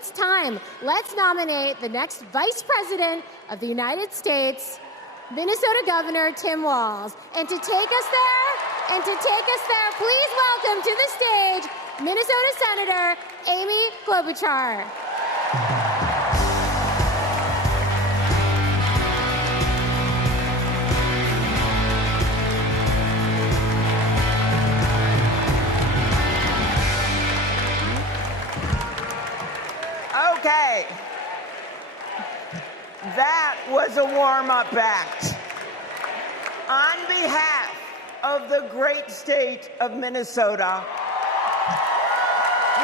It's time. Let's nominate the next Vice President of the United States, Minnesota Governor Tim Walz. And to take us there, please welcome to the stage Minnesota Senator Amy Klobuchar. Okay, that was a warm-up act. On behalf of the great state of Minnesota,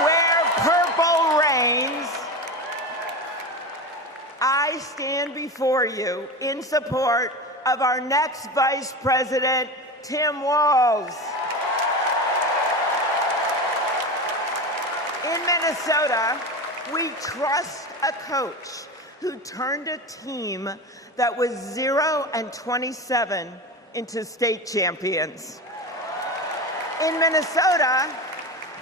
where purple reigns, I stand before you in support of our next Vice President, Tim Walz. In Minnesota, we trust a coach who turned a team that was 0-27 into state champions. In Minnesota,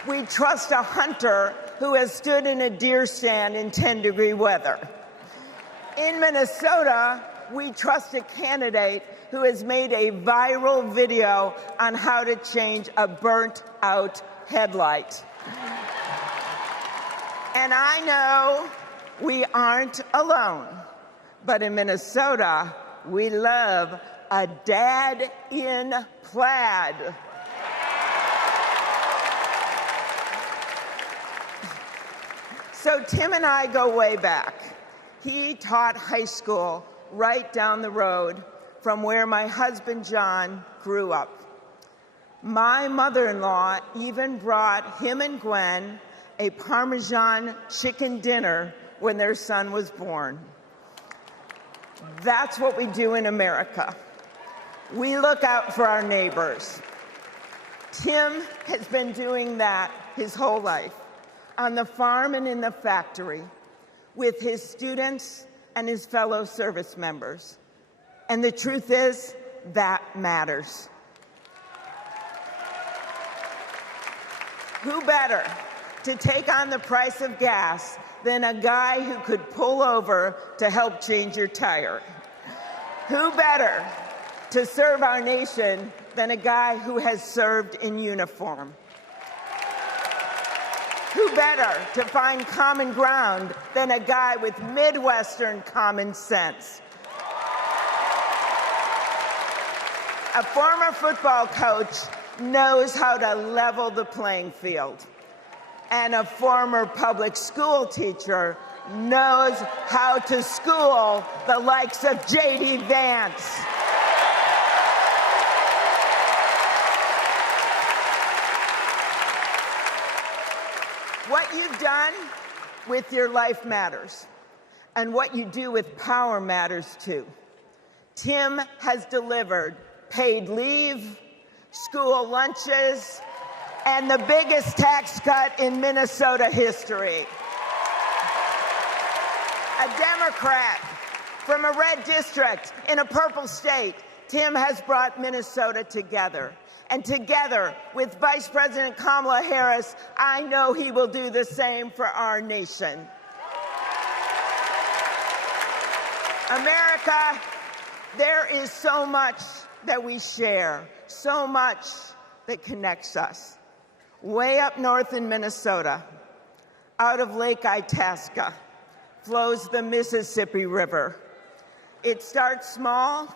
we trust a hunter who has stood in a deer stand in 10-degree weather. In Minnesota, we trust a candidate who has made a viral video on how to change a burnt-out headlight. And I know we aren't alone, but in Minnesota, we love a dad in plaid. So Tim and I go way back. He taught high school right down the road from where my husband John grew up. My mother-in-law even brought him and Gwen a Parmesan chicken dinner when their son was born. That's what we do in America. We look out for our neighbors. Tim has been doing that his whole life, on the farm and in the factory, with his students and his fellow service members. And the truth is, that matters. Who better to take on the price of gas than a guy who could pull over to help change your tire? Who better to serve our nation than a guy who has served in uniform? Who better to find common ground than a guy with Midwestern common sense? A former football coach knows how to level the playing field. And a former public school teacher knows how to school the likes of J.D. Vance. What you've done with your life matters, and what you do with power matters too. Tim has delivered paid leave, school lunches, and the biggest tax cut in Minnesota history. A Democrat from a red district in a purple state, Tim has brought Minnesota together. And together with Vice President Kamala Harris, I know he will do the same for our nation. America, there is so much that we share, so much that connects us. Way up north in Minnesota, out of Lake Itasca, flows the Mississippi River. It starts small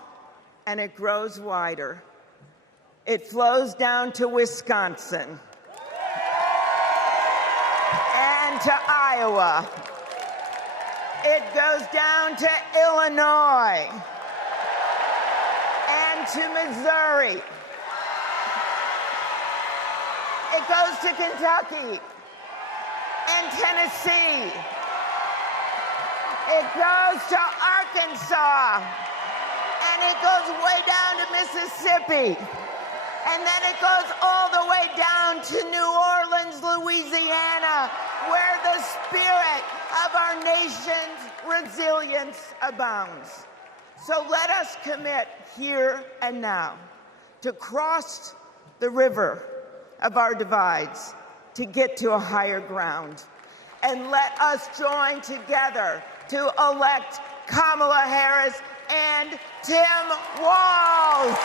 and it grows wider. It flows down to Wisconsin and to Iowa. It goes down to Illinois and to Missouri. It goes to Kentucky and Tennessee. It goes to Arkansas, and it goes way down to Mississippi. And then it goes all the way down to New Orleans, Louisiana, where the spirit of our nation's resilience abounds. So let us commit here and now to cross the river of our divides to get to a higher ground. and let us join together to elect Kamala Harris and Tim Walz.